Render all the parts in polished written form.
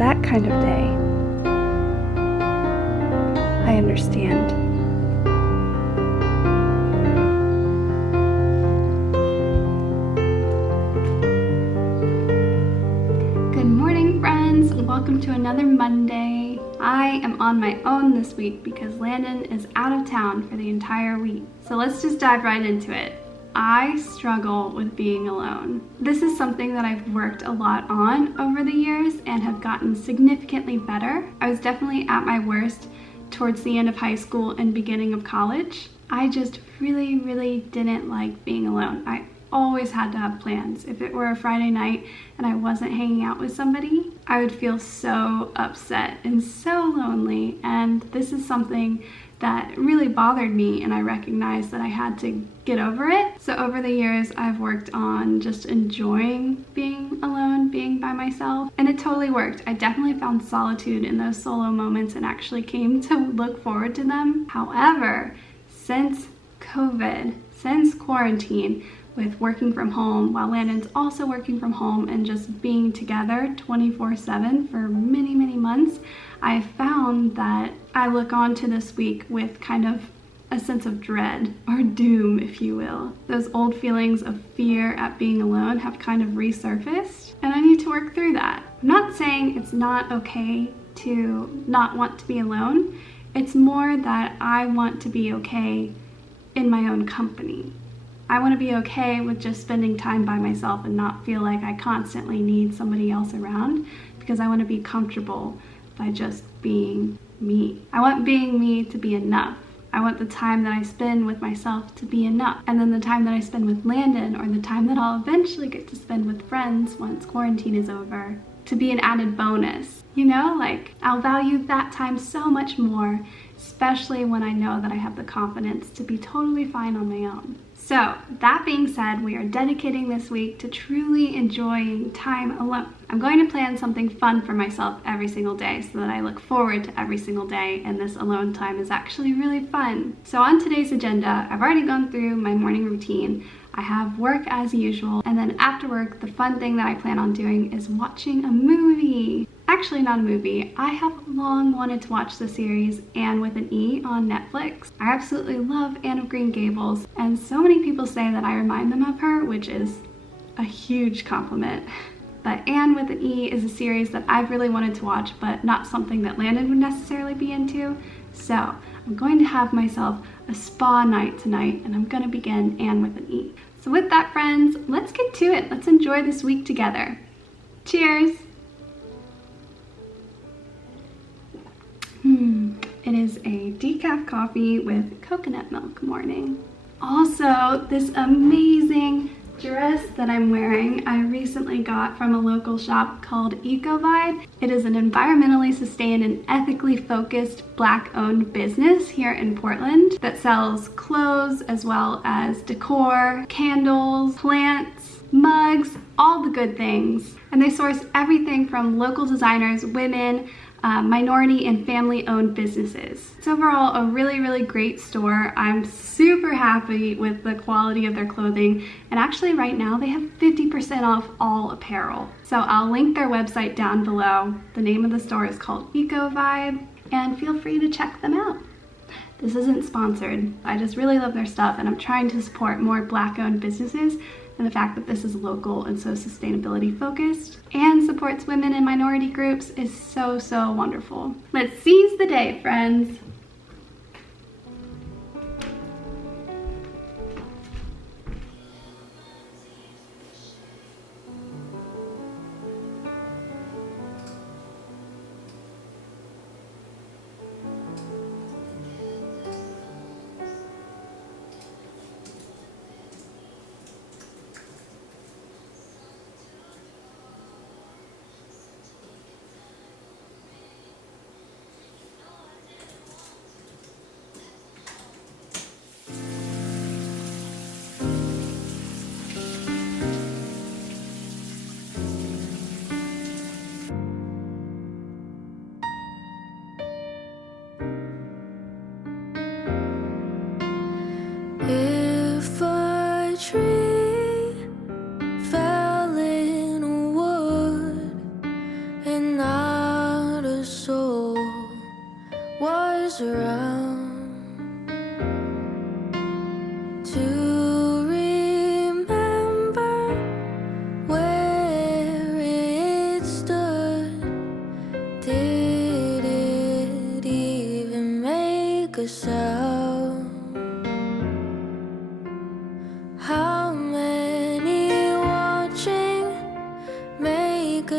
that kind of day. I understand. Good morning, friends, and welcome to another Monday. I am on my own this week because Landon is out of town for the entire week. So let's just dive right into it. I struggle with being alone. This is something that I've worked a lot on over the years and have gotten significantly better. I was definitely at my worst towards the end of high school and beginning of college. I just really didn't like being alone. I always had to have plans. If it were a Friday night and I wasn't hanging out with somebody, I would feel so upset and so lonely, and this is something that really bothered me, and I recognized that I had to get over it. So over the years, I've worked on just enjoying being alone, being by myself, and it totally worked. I definitely found solitude in those solo moments and actually came to look forward to them. However, since COVID, since quarantine, with working from home while Landon's also working from home and just being together 24/7 for many months, I found that I look on to this week with kind of a sense of dread or doom, if you will. Those old feelings of fear at being alone have kind of resurfaced, and I need to work through that. I'm not saying it's not okay to not want to be alone. It's more that I want to be okay in my own company. I want to be okay with just spending time by myself and not feel like I constantly need somebody else around, because I want to be comfortable by just being me. I want being me to be enough. I want the time that I spend with myself to be enough. And then the time that I spend with Landon, or the time that I'll eventually get to spend with friends once quarantine is over, to be an added bonus. You know, like, I'll value that time so much more, especially when I know that I have the confidence to be totally fine on my own. So, that being said, we are dedicating this week to truly enjoying time alone. I'm going to plan something fun for myself every single day so that I look forward to every single day, and this alone time is actually really fun. So on today's agenda, I've already gone through my morning routine. I have work as usual, and then after work, the fun thing that I plan on doing is watching a movie. Actually, not a movie. I have long wanted to watch the series Anne with an E on Netflix. I absolutely love Anne of Green Gables, and so many people say that I remind them of her, which is a huge compliment. But Anne with an E is a series that I've really wanted to watch, but not something that Landon would necessarily be into. So I'm going to have myself a spa night tonight, and I'm going to begin Anne with an E. So with that, friends, let's get to it. Let's enjoy this week together. Cheers! It is a decaf coffee with coconut milk morning. Also, this amazing dress that I'm wearing, I recently got from a local shop called Eco Vibe. It is an environmentally sustained and ethically focused Black-owned business here in Portland that sells clothes as well as decor, candles, plants, mugs, all the good things. And they source everything from local designers, women, minority and family-owned businesses. It's overall a really great store. I'm super happy with the quality of their clothing, and actually right now they have 50% off all apparel. So I'll link their website down below. The name of the store is called Eco Vibe, and feel free to check them out. This isn't sponsored. I just really love their stuff, and I'm trying to support more Black-owned businesses, and the fact that this is local and so sustainability focused and supports women and minority groups is so wonderful. Let's seize the day, friends.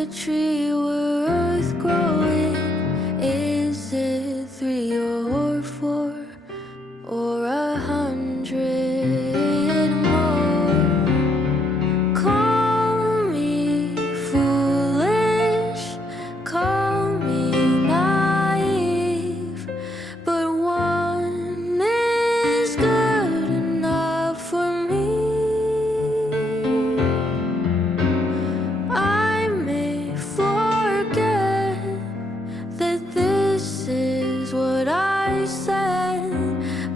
a tree worth growing? Is it 3 or 4 or 100 more? Call me foolish, call me naive, but one is good enough for me. I may forget that this is what I said,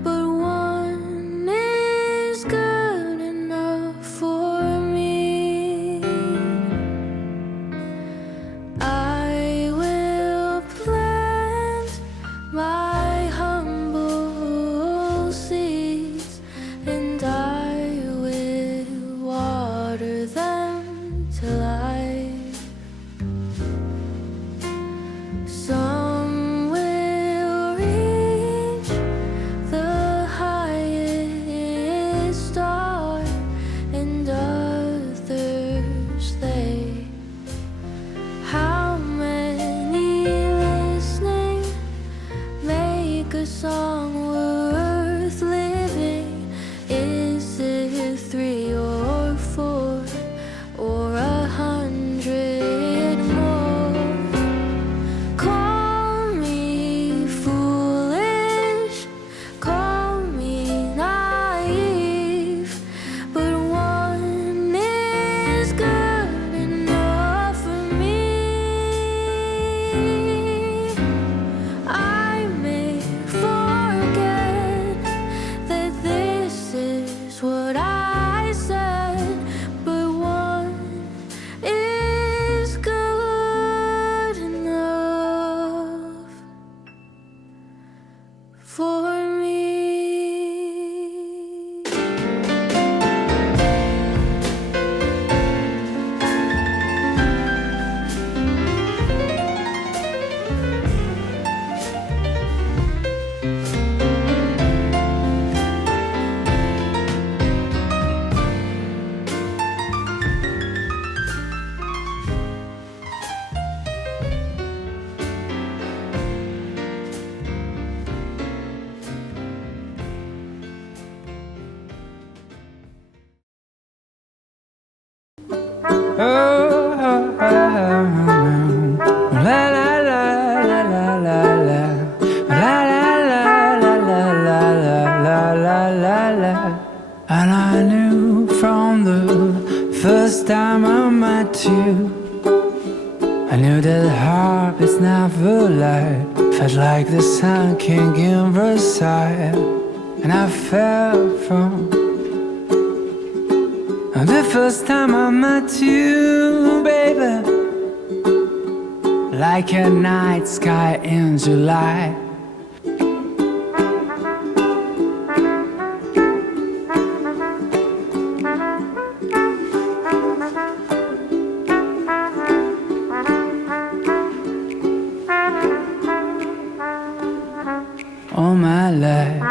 but one is good enough for me. I will plant my humble seeds, and I will water them till some will reach the highest star, and others they. How many listening make a song worth living? Is it 3 or 4 or 100 more? Call me foolish, call me naive, but one is good enough for me. I may forget that this is what I said, but one is good enough for me. And I knew from the first time I met you, I knew that heart is never light. Felt like the sun king in Versailles, and I fell from the first time I met you, baby, like a night sky in July. All my life,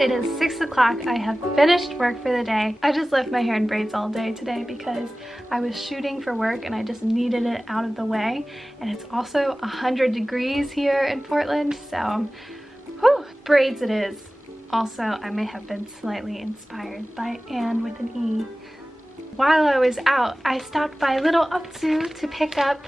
It is 6 o'clock. I have finished work for the day. I just left my hair in braids all day today because I was shooting for work and I just needed it out of the way. And it's also 100 degrees here in Portland, so whew, braids it is. Also, I may have been slightly inspired by Anne with an E. While I was out, I stopped by Little Otsu to pick up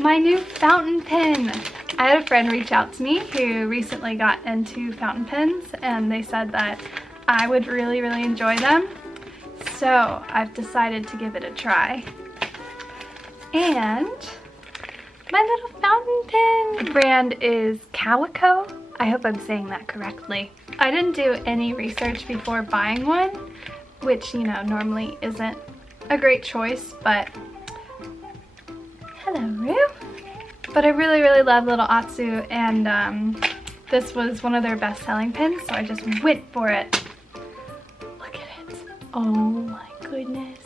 my new fountain pen. I had a friend reach out to me who recently got into fountain pens, and they said that I would really enjoy them. So I've decided to give it a try. And my little fountain pen. The brand is Calico. I hope I'm saying that correctly. I didn't do any research before buying one, which, you know, normally isn't a great choice, but hello, Rue. But I really, really love Little Atsu, and this was one of their best-selling pens, so I just went for it. Look at it. Oh my goodness.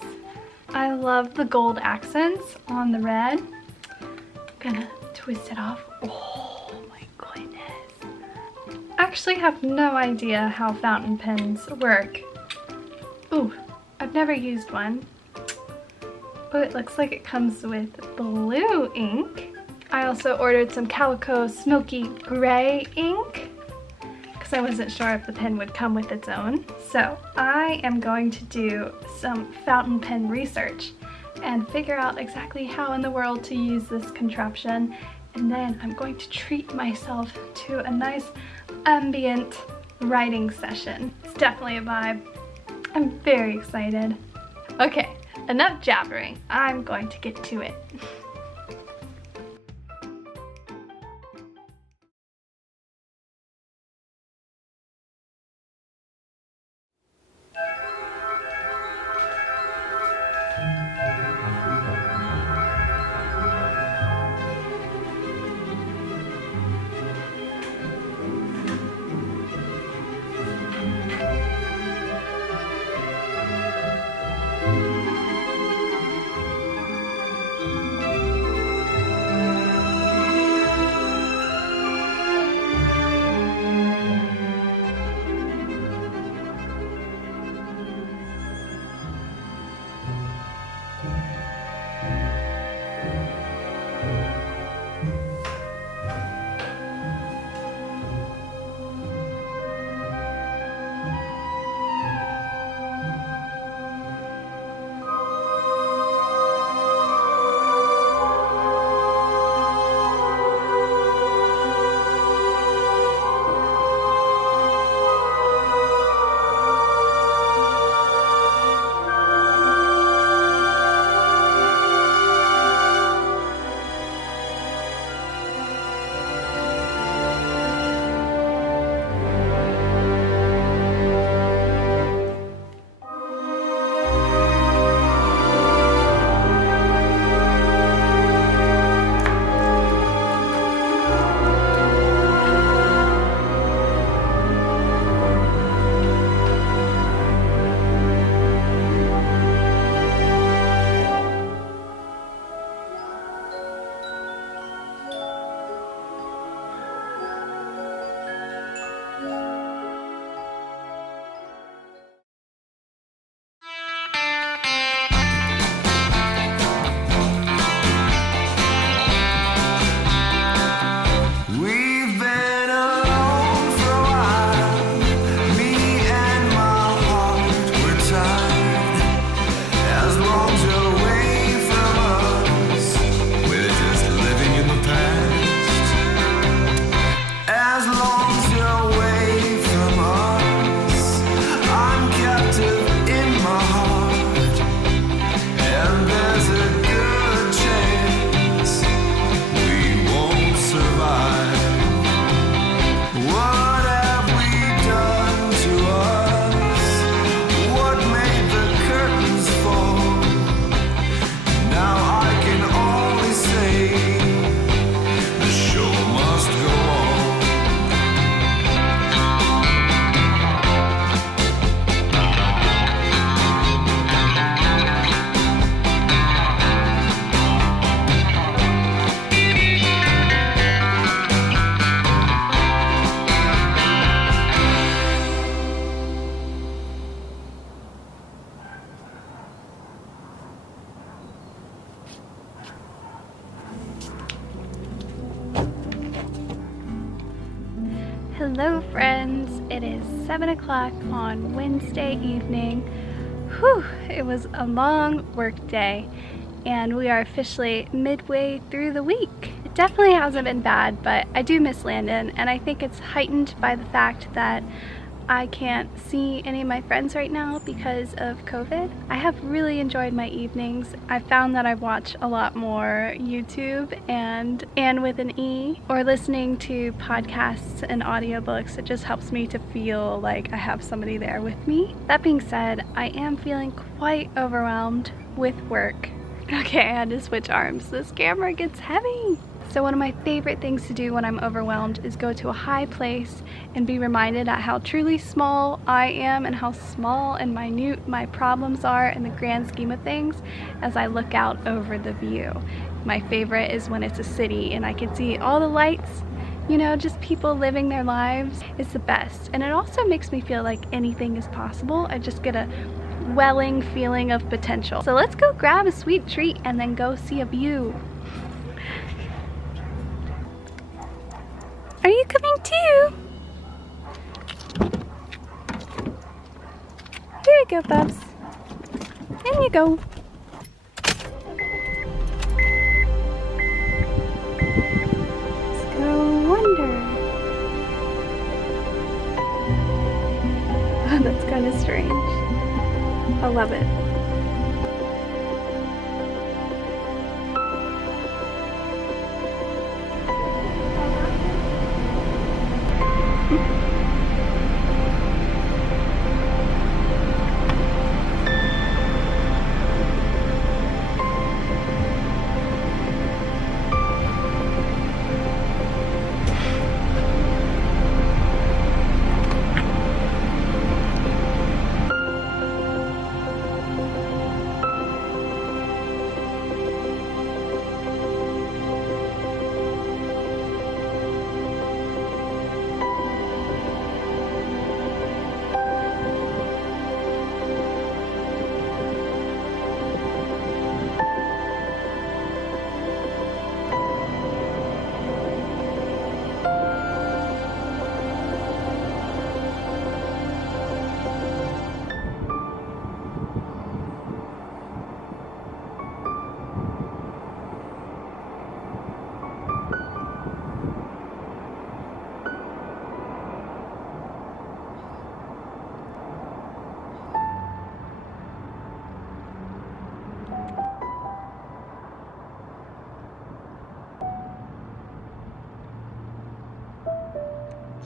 I love the gold accents on the red. I'm gonna twist it off. Oh my goodness. I actually have no idea how fountain pens work. Ooh, I've never used one. Oh, it looks like it comes with blue ink. I also ordered some Calico Smoky Gray ink because I wasn't sure if the pen would come with its own. So I am going to do some fountain pen research and figure out exactly how in the world to use this contraption, and then I'm going to treat myself to a nice ambient writing session. It's definitely a vibe. I'm very excited. Okay, enough jabbering. I'm going to get to it. Hello friends, it is 7 o'clock on Wednesday evening. Whew, it was a long work day and we are officially midway through the week. It definitely hasn't been bad, but I do miss Landon, and I think it's heightened by the fact that I can't see any of my friends right now because of COVID. I have really enjoyed my evenings. I found that I watch a lot more YouTube and with an E, or listening to podcasts and audiobooks. It just helps me to feel like I have somebody there with me. That being said, I am feeling quite overwhelmed with work. Okay, I had to switch arms. This camera gets heavy. So one of my favorite things to do when I'm overwhelmed is go to a high place and be reminded at how truly small I am and how small and minute my problems are in the grand scheme of things as I look out over the view. My favorite is when it's a city and I can see all the lights, you know, just people living their lives. It's the best. And it also makes me feel like anything is possible. I just get a welling feeling of potential. So let's go grab a sweet treat and then go see a view. Are you coming too? Here we go, Bubs. In you go. Let's go wander. Oh, that's kind of strange. I love it.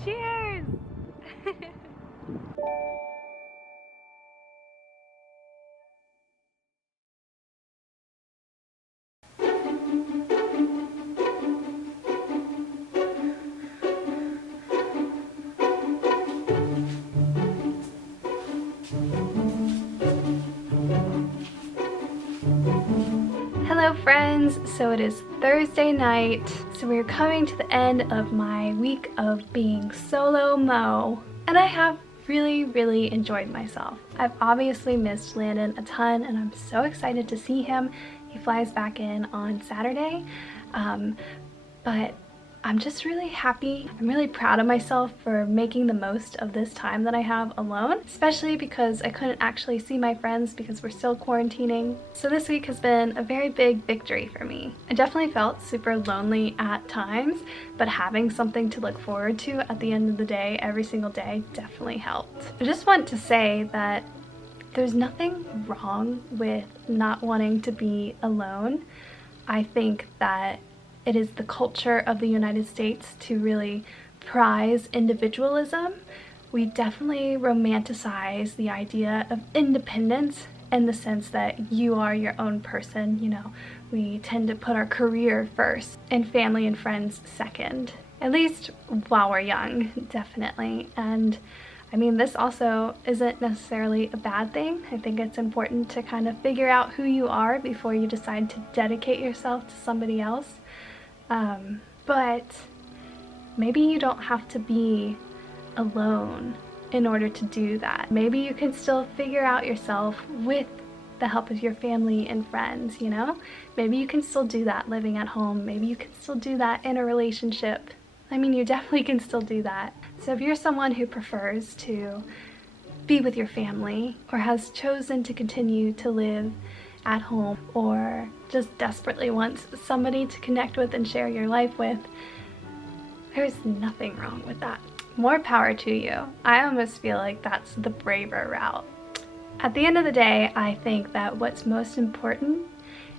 Cheers! Hello friends, so it is Thursday night, so we're coming to the end of my week of being solo mo, and I have really enjoyed myself. I've obviously missed Landon a ton and I'm so excited to see him. He flies back in on Saturday, but I'm just really happy. I'm really proud of myself for making the most of this time that I have alone, especially because I couldn't actually see my friends because we're still quarantining. So this week has been a very big victory for me. I definitely felt super lonely at times, but having something to look forward to at the end of the day, every single day, definitely helped. I just want to say that there's nothing wrong with not wanting to be alone. I think that it is the culture of the United States to really prize individualism. We definitely romanticize the idea of independence in the sense that you are your own person, you know. We tend to put our career first and family and friends second, at least while we're young, definitely. And I mean, this also isn't necessarily a bad thing. I think it's important to kind of figure out who you are before you decide to dedicate yourself to somebody else. But maybe you don't have to be alone in order to do that. Maybe you can still figure out yourself with the help of your family and friends, you know? Maybe you can still do that living at home. Maybe you can still do that in a relationship. I mean, you definitely can still do that. So if you're someone who prefers to be with your family or has chosen to continue to live at home or just desperately wants somebody to connect with and share your life with, there's nothing wrong with that. more power to you. I almost feel like that's the braver route. At the end of the day, I think that what's most important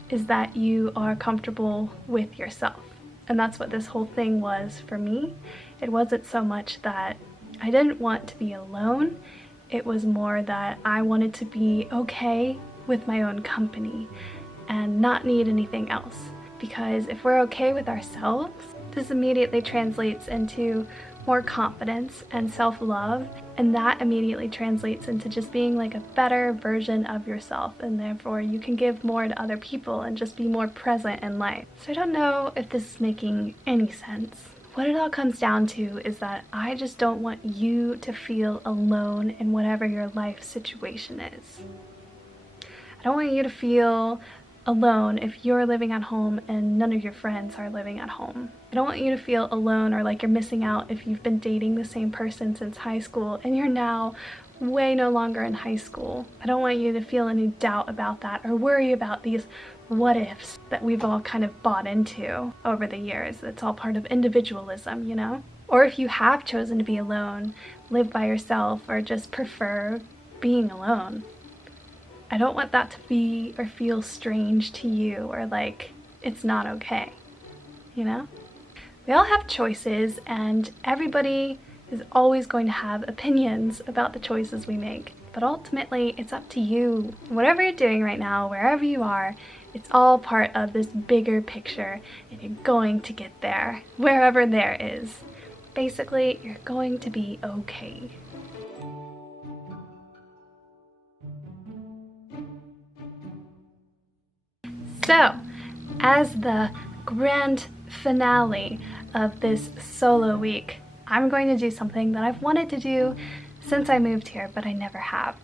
is that you are comfortable with yourself. And that's what this whole thing was for me. It wasn't so much that I didn't want to be alone. It was more that I wanted to be okay with my own company and not need anything else. Because if we're okay with ourselves, this immediately translates into more confidence and self-love, and that immediately translates into just being like a better version of yourself, and therefore you can give more to other people and just be more present in life. So I don't know if this is making any sense. What it all comes down to is that I just don't want you to feel alone in whatever your life situation is. I don't want you to feel alone if you're living at home and none of your friends are living at home. I don't want you to feel alone or like you're missing out if you've been dating the same person since high school and you're now way no longer in high school. I don't want you to feel any doubt about that or worry about these what ifs that we've all kind of bought into over the years. It's all part of individualism, you know? Or if you have chosen to be alone, live by yourself, or just prefer being alone, I don't want that to be or feel strange to you or like it's not okay, you know? We all have choices, and everybody is always going to have opinions about the choices we make. But ultimately, it's up to you. Whatever you're doing right now, wherever you are, it's all part of this bigger picture, and you're going to get there, wherever there is. Basically, you're going to be okay. So, as the grand finale of this solo week, I'm going to do something that I've wanted to do since I moved here, but I never have.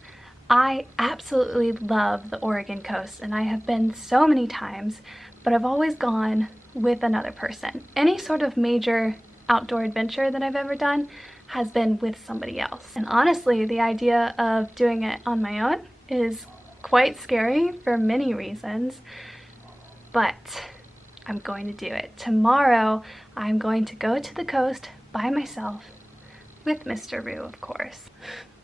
I absolutely love the Oregon coast, and I have been so many times, but I've always gone with another person. Any sort of major outdoor adventure that I've ever done has been with somebody else. And honestly, the idea of doing it on my own is quite scary for many reasons, but I'm going to do it. Tomorrow, I'm going to go to the coast by myself with Mr. Roo, of course.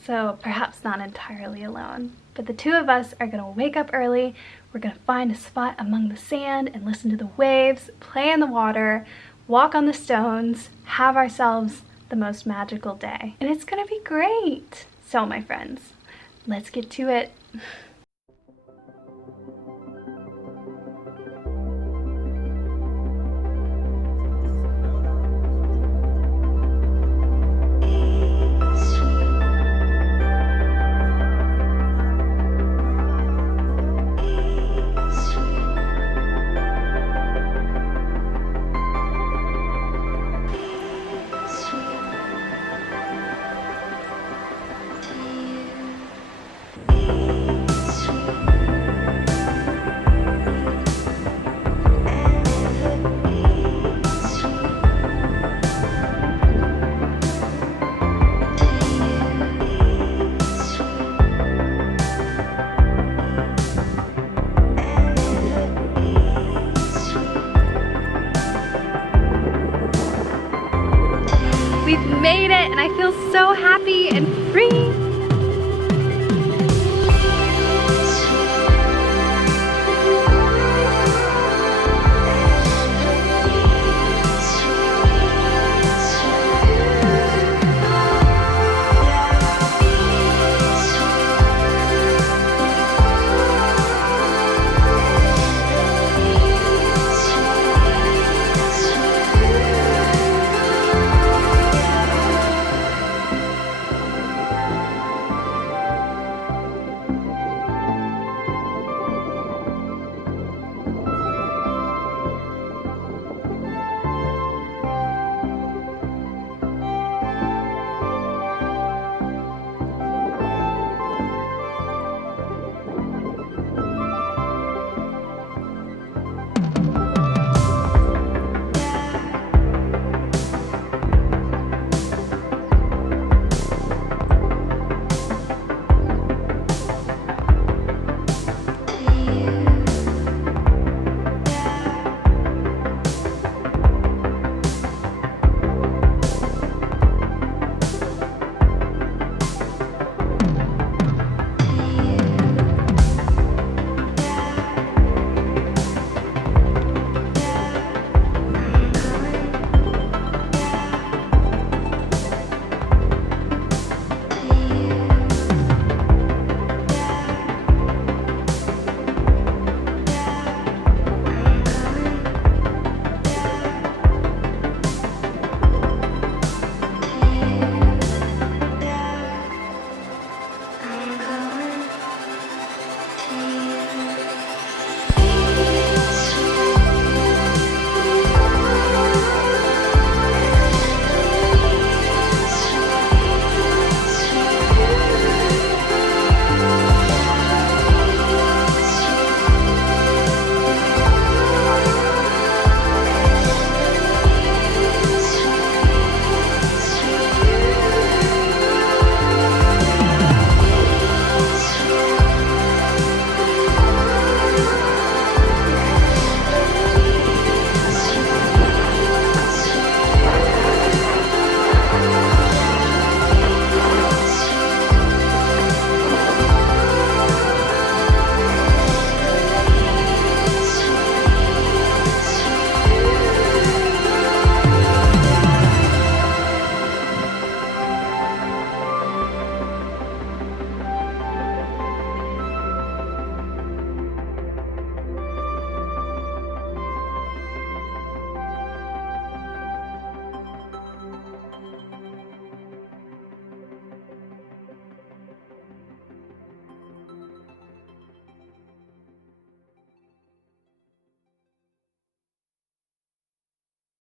So perhaps not entirely alone, but the two of us are gonna wake up early. We're gonna find a spot among the sand and listen to the waves, play in the water, walk on the stones, have ourselves the most magical day. And it's gonna be great. So my friends, let's get to it. We've made it, and I feel so happy and free.